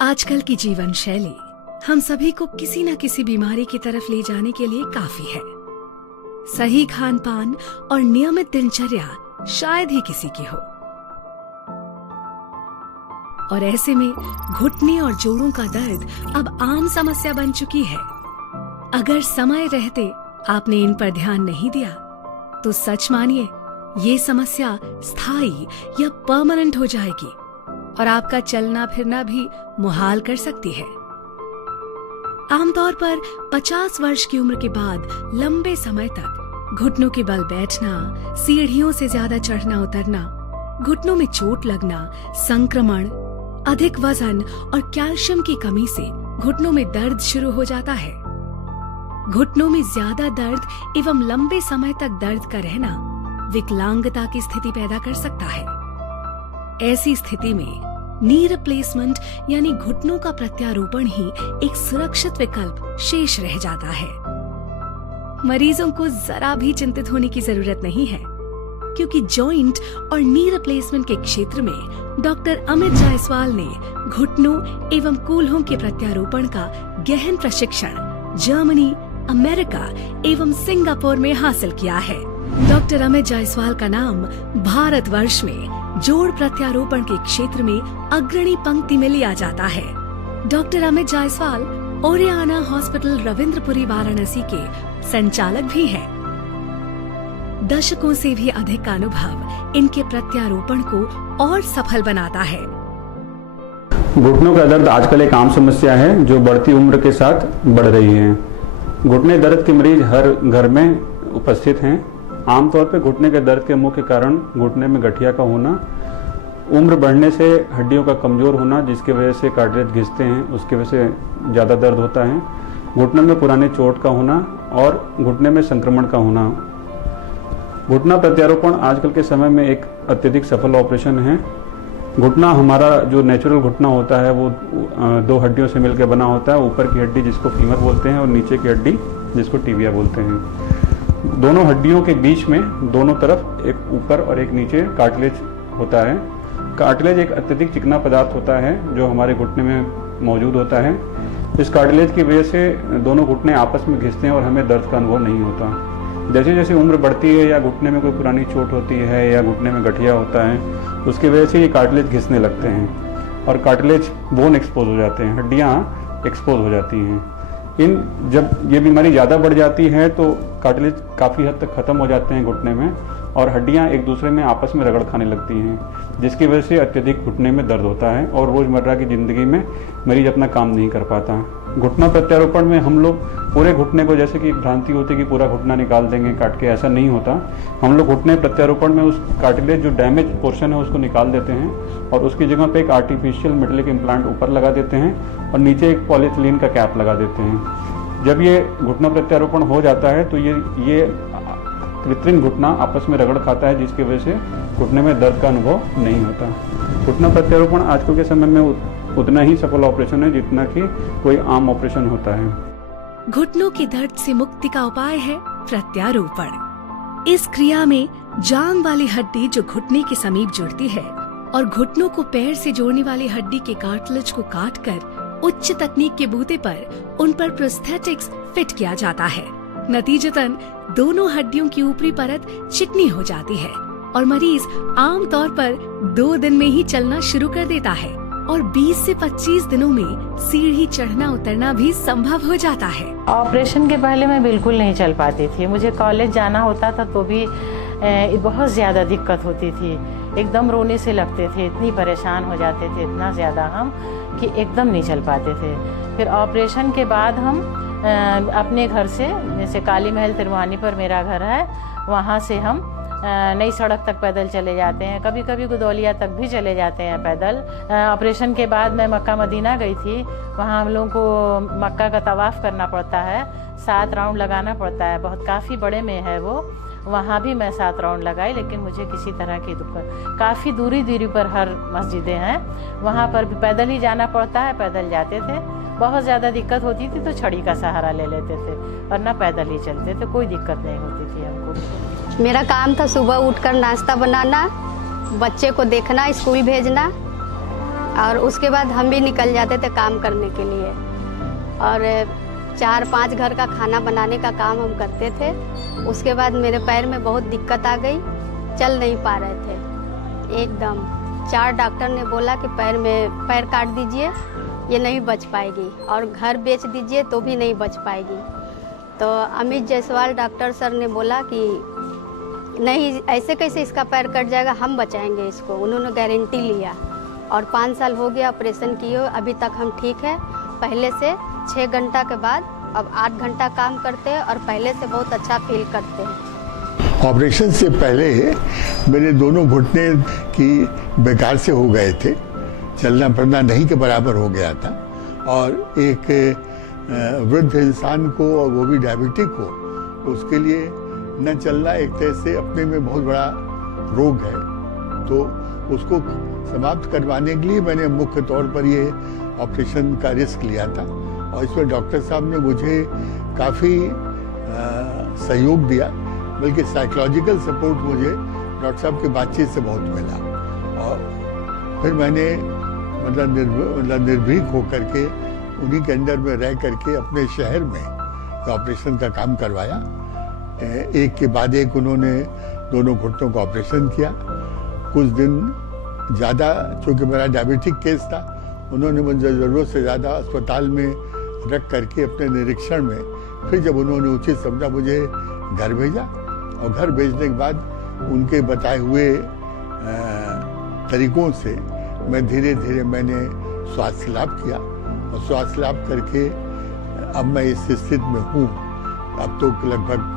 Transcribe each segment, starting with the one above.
आजकल की जीवन शैली हम सभी को किसी न किसी बीमारी की तरफ ले जाने के लिए काफी है। सही खान पान और नियमित दिनचर्या शायद ही किसी की हो, और ऐसे में घुटने और जोड़ों का दर्द अब आम समस्या बन चुकी है। अगर समय रहते आपने इन पर ध्यान नहीं दिया तो सच मानिए ये समस्या स्थायी या परमानेंट हो जाएगी और आपका चलना फिरना भी मुहाल कर सकती है। आमतौर पर 50 वर्ष की उम्र के बाद लंबे समय तक घुटनों के बल बैठना, सीढ़ियों से ज्यादा चढ़ना उतरना, घुटनों में चोट लगना, संक्रमण, अधिक वजन और कैल्शियम की कमी से घुटनों में दर्द शुरू हो जाता है। घुटनों में ज्यादा दर्द एवं लंबे समय तक दर्द का रहना विकलांगता की स्थिति पैदा कर सकता है। ऐसी स्थिति में नी रिप्लेसमेंट यानी घुटनों का प्रत्यारोपण ही एक सुरक्षित विकल्प शेष रह जाता है। मरीजों को जरा भी चिंतित होने की जरूरत नहीं है, क्योंकि जॉइंट और नी रिप्लेसमेंट के क्षेत्र में डॉक्टर अमित जायसवाल ने घुटनों एवं कूल्हों के प्रत्यारोपण का गहन प्रशिक्षण जर्मनी, अमेरिका एवं सिंगापुर में हासिल किया है। डॉक्टर अमित जायसवाल का नाम भारतवर्ष में जोड़ प्रत्यारोपण के क्षेत्र में अग्रणी पंक्ति में लिया जाता है। Doctor Amit Jaiswal Oriana hospital Ravindrapuri Varanasi के संचालक भी हैं। दशकों से भी अधिक का अनुभव इनके प्रत्यारोपण को और सफल बनाता है। घुटनों का दर्द आजकल एक आम समस्या है जो बढ़ती उम्र के साथ बढ़ रही है। घुटने दर्द के मरीज हर घर में उपस्थित हैं। आमतौर पर घुटने के दर्द के मुख्य कारण घुटने में गठिया का होना, उम्र बढ़ने से हड्डियों का कमजोर होना जिसकी वजह से कार्टिलेज घिसते हैं, उसकी वजह से ज़्यादा दर्द होता है, घुटने में पुराने चोट का होना और घुटने में संक्रमण का होना। घुटना प्रत्यारोपण आजकल के समय में एक अत्यधिक सफल ऑपरेशन है। घुटना हमारा जो नेचुरल घुटना होता है वो दो हड्डियों से मिलकर बना होता है। ऊपर की हड्डी जिसको फीमर बोलते हैं और नीचे की हड्डी जिसको टिबिया बोलते हैं। दोनों हड्डियों के बीच में दोनों तरफ एक ऊपर और एक नीचे कार्टिलेज होता है। कार्टिलेज एक अत्यधिक चिकना पदार्थ होता है जो हमारे घुटने में मौजूद होता है। इस कार्टिलेज की वजह से दोनों घुटने आपस में घिसते हैं और हमें दर्द का अनुभव नहीं होता। जैसे जैसे उम्र बढ़ती है या घुटने में कोई पुरानी चोट होती है या घुटने में गठिया होता है, उसकी वजह से ये कार्टिलेज घिसने लगते हैं और कार्टिलेज बोन एक्सपोज हो जाते हैं, हड्डियाँ एक्सपोज हो जाती हैं। जब ये बीमारी ज़्यादा बढ़ जाती है तो कार्टिलेज काफ़ी हद तक ख़त्म हो जाते हैं घुटने में और हड्डियाँ एक दूसरे में आपस में रगड़ खाने लगती हैं, जिसकी वजह से अत्यधिक घुटने में दर्द होता है और रोज़मर्रा की ज़िंदगी में मरीज अपना काम नहीं कर पाता। घुटना प्रत्यारोपण में हम लोग पूरे घुटने को, जैसे कि एक भ्रांति होती है कि पूरा घुटना निकाल देंगे काट के, ऐसा नहीं होता। हम लोग घुटने प्रत्यारोपण में उस कार्टिलेज जो डैमेज पोर्शन है उसको निकाल देते हैं और उसकी जगह पे एक आर्टिफिशियल मेटलिक इम्प्लांट ऊपर लगा देते हैं और नीचे एक पॉलीथिलीन का कैप लगा देते हैं। जब ये घुटना प्रत्यारोपण हो जाता है तो ये कृत्रिम घुटना आपस में रगड़ खाता है, जिसकी वजह से घुटने में दर्द का अनुभव नहीं होता। घुटना प्रत्यारोपण आजकल के समय में उतना ही सफल ऑपरेशन है जितना कि कोई आम ऑपरेशन होता है। घुटनों के दर्द से मुक्ति का उपाय है प्रत्यारोपण। इस क्रिया में जांघ वाली हड्डी जो घुटने के समीप जुड़ती है और घुटनों को पैर से जोड़ने वाली हड्डी के कार्टिलेज को काटकर उच्च तकनीक के बूते पर उन पर प्रोस्थेटिक्स फिट किया जाता है। नतीजतन दोनों हड्डियों की ऊपरी परत चिकनी हो जाती है और मरीज आमतौर पर 2 दिन में ही चलना शुरू कर देता है और 20 से 25 दिनों में सीढ़ी चढ़ना उतरना भी संभव हो जाता है। ऑपरेशन के पहले मैं बिल्कुल नहीं चल पाती थी। मुझे कॉलेज जाना होता था तो भी बहुत ज़्यादा दिक्कत होती थी। एकदम रोने से लगते थे, इतनी परेशान हो जाते थे, इतना ज़्यादा हम कि एकदम नहीं चल पाते थे। फिर ऑपरेशन के बाद हम अपने घर से, जैसे काली महल तिरवानी पर मेरा घर है, वहाँ से हम नई सड़क तक पैदल चले जाते हैं। कभी कभी गुदौलिया तक भी चले जाते हैं पैदल। ऑपरेशन के बाद मैं मक्का मदीना गई थी। वहाँ हम लोगों को मक्का का तवाफ़ करना पड़ता है, 7 राउंड लगाना पड़ता है। बहुत काफ़ी बड़े में है वो। वहाँ भी मैं 7 राउंड लगाई, लेकिन मुझे किसी तरह की दिक्कत, काफ़ी दूरी पर हर मस्जिदें हैं, वहाँ पर भी पैदल ही जाना पड़ता है। पैदल जाते थे, बहुत ज़्यादा दिक्कत होती थी तो छड़ी का सहारा ले लेते थे, वरना पैदल ही चलते थे, कोई दिक्कत नहीं होती थी हमको। मेरा काम था सुबह उठकर नाश्ता बनाना, बच्चे को देखना, स्कूल भेजना, और उसके बाद हम भी निकल जाते थे काम करने के लिए, और 4-5 घर का खाना बनाने का काम हम करते थे। उसके बाद मेरे पैर में बहुत दिक्कत आ गई, चल नहीं पा रहे थे एकदम। 4 डॉक्टर ने बोला कि पैर काट दीजिए, ये नहीं बच पाएगी, और घर बेच दीजिए तो भी नहीं बच पाएगी। तो अमित जायसवाल डॉक्टर सर ने बोला कि नहीं, ऐसे कैसे इसका पैर कट जाएगा, हम बचाएंगे इसको। उन्होंने गारंटी लिया और 5 साल हो गया ऑपरेशन किए, अभी तक हम ठीक है। पहले से 6 घंटा के बाद अब 8 घंटा काम करते हैं और पहले से बहुत अच्छा फील करते हैं। ऑपरेशन से पहले मेरे दोनों घुटने की बेकार से हो गए थे, चलना फिरना नहीं के बराबर हो गया था, और एक वृद्ध इंसान को, और वो भी डायबिटिक को, उसके लिए न चलना एक तरह से अपने में बहुत बड़ा रोग है। तो उसको समाप्त करवाने के लिए मैंने मुख्य तौर पर ये ऑपरेशन का रिस्क लिया था, और इसमें डॉक्टर साहब ने मुझे काफ़ी सहयोग दिया, बल्कि साइकोलॉजिकल सपोर्ट मुझे डॉक्टर साहब की बातचीत से बहुत मिला। और फिर मैंने मतलब निर्भीक होकर के उन्हीं के अंडर में रह करके अपने शहर में ऑपरेशन का काम करवाया। एक के बाद एक उन्होंने दोनों घुटनों का ऑपरेशन किया। कुछ दिन ज़्यादा, चूँकि मेरा डायबिटिक केस था, उन्होंने मुझे ज़रूरत से ज़्यादा अस्पताल में रख करके अपने निरीक्षण में, फिर जब उन्होंने उचित समझा मुझे घर भेजा, और घर भेजने के बाद उनके बताए हुए तरीकों से मैं धीरे धीरे मैंने स्वास्थ्य लाभ किया, और स्वास्थ्य लाभ करके अब मैं इस स्थिति में हूँ। अब तो लगभग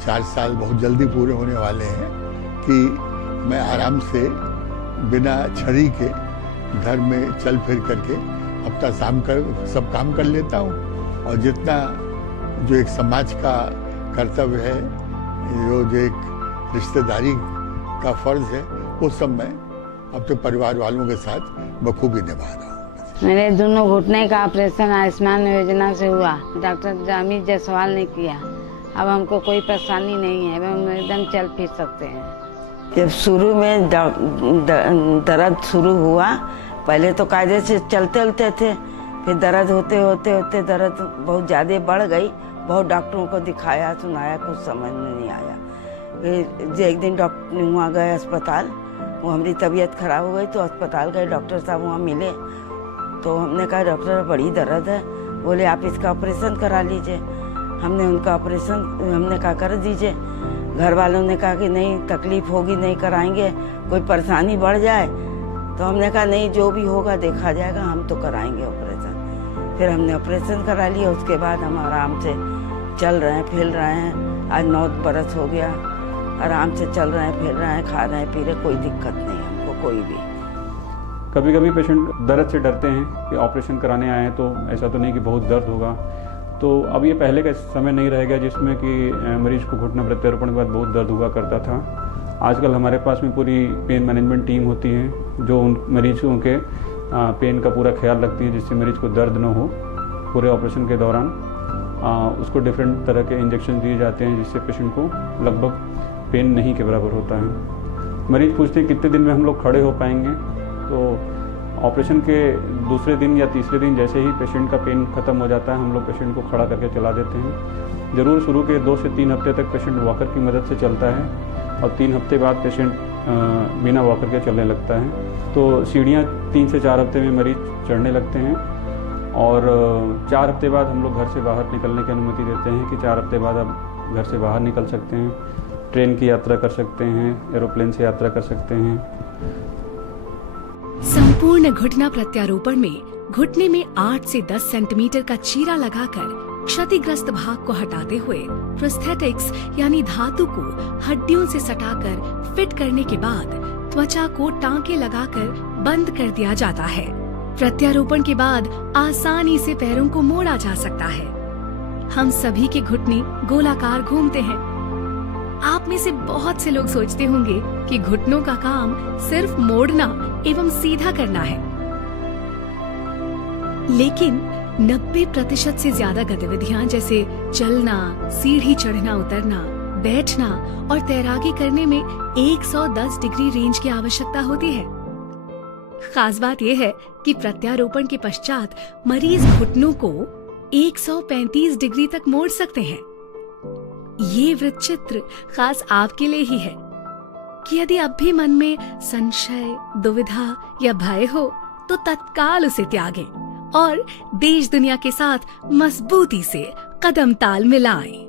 4 साल बहुत जल्दी पूरे होने वाले हैं कि मैं आराम से बिना छड़ी के घर में चल फिर करके अपना सब काम कर लेता हूँ, और जितना जो एक समाज का कर्तव्य है, जो एक रिश्तेदारी का फर्ज है, वो सब मैं अपने परिवार वालों के साथ बखूबी निभा रहा हूँ। मेरे दोनों घुटने का ऑपरेशन आयुष्मान योजना से हुआ, डॉक्टर अमित जायसवाल ने किया। अब हमको कोई परेशानी नहीं है, हम एकदम चल फिर सकते हैं। जब शुरू में दर्द शुरू हुआ, पहले तो कायदे से चलते थे, फिर दर्द होते दर्द बहुत ज़्यादा बढ़ गई। बहुत डॉक्टरों को दिखाया सुनाया, कुछ समझ में नहीं आया। फिर एक दिन डॉक्टर वहाँ गए अस्पताल, वो हमारी तबीयत खराब हो गई तो अस्पताल गए, डॉक्टर साहब वहाँ मिले, तो हमने कहा डॉक्टर बड़ी दर्द है, बोले आप इसका ऑपरेशन करा लीजिए। हमने उनका ऑपरेशन हमने कहा कर दीजिए। घर वालों ने कहा कि नहीं तकलीफ होगी, नहीं कराएंगे, कोई परेशानी बढ़ जाए, तो हमने कहा नहीं जो भी होगा देखा जाएगा, हम तो कराएंगे ऑपरेशन। फिर हमने ऑपरेशन करा लिया। उसके बाद हम आराम से चल रहे हैं, फिर रहे हैं। आज 9 बरस हो गया, आराम से चल रहे हैं, फिर रहे हैं, खा रहे हैं, पी रहे, कोई दिक्कत नहीं हमको कोई भी। कभी कभी पेशेंट दर्द से डरते हैं कि ऑपरेशन कराने आए हैं तो ऐसा तो नहीं कि बहुत दर्द होगा। तो अब ये पहले का समय नहीं रहेगा जिसमें कि मरीज को घुटना प्रत्यारोपण के बाद बहुत दर्द हुआ करता था। आजकल हमारे पास में पूरी पेन मैनेजमेंट टीम होती है जो उन मरीजों के पेन का पूरा ख्याल रखती है, जिससे मरीज को दर्द न हो। पूरे ऑपरेशन के दौरान उसको डिफरेंट तरह के इंजेक्शन दिए जाते हैं, जिससे पेशेंट को लगभग पेन नहीं के बराबर होता है। मरीज पूछते हैं कितने दिन में हम लोग खड़े हो पाएंगे, तो ऑपरेशन के दूसरे दिन या तीसरे दिन जैसे ही पेशेंट का पेन खत्म हो जाता है, हम लोग पेशेंट को खड़ा करके चला देते हैं। ज़रूर शुरू के 2 से 3 हफ्ते तक पेशेंट वॉकर की मदद से चलता है, और 3 हफ्ते बाद पेशेंट बिना वॉकर के चलने लगता है। तो सीढ़ियाँ 3 से 4 हफ्ते में मरीज चढ़ने लगते हैं, और 4 हफ्ते बाद हम लोग घर से बाहर निकलने की अनुमति देते हैं कि 4 हफ्ते बाद आप घर से बाहर निकल सकते हैं, ट्रेन की यात्रा कर सकते हैं, एरोप्लेन से यात्रा कर सकते हैं। संपूर्ण घुटना प्रत्यारोपण में घुटने में 8 से 10 सेंटीमीटर का चीरा लगाकर क्षतिग्रस्त भाग को हटाते हुए प्रोस्थेटिक्स यानी धातु को हड्डियों से सटाकर फिट करने के बाद त्वचा को टांके लगाकर बंद कर दिया जाता है। प्रत्यारोपण के बाद आसानी से पैरों को मोड़ा जा सकता है। हम सभी के घुटने गोलाकार घूमते हैं। आप में से बहुत से लोग सोचते होंगे कि घुटनों का काम सिर्फ मोड़ना एवं सीधा करना है, लेकिन 90% से ज्यादा गतिविधियां जैसे चलना, सीढ़ी चढ़ना उतरना, बैठना और तैराकी करने में 110 डिग्री रेंज की आवश्यकता होती है। खास बात यह है कि प्रत्यारोपण के पश्चात मरीज घुटनों को 135 डिग्री तक मोड़ सकते हैं। ये वृत्तचित्र खास आपके लिए ही है कि यदि अब भी मन में संशय, दुविधा या भय हो तो तत्काल उसे त्यागें और देश दुनिया के साथ मजबूती से कदम ताल मिलाएं।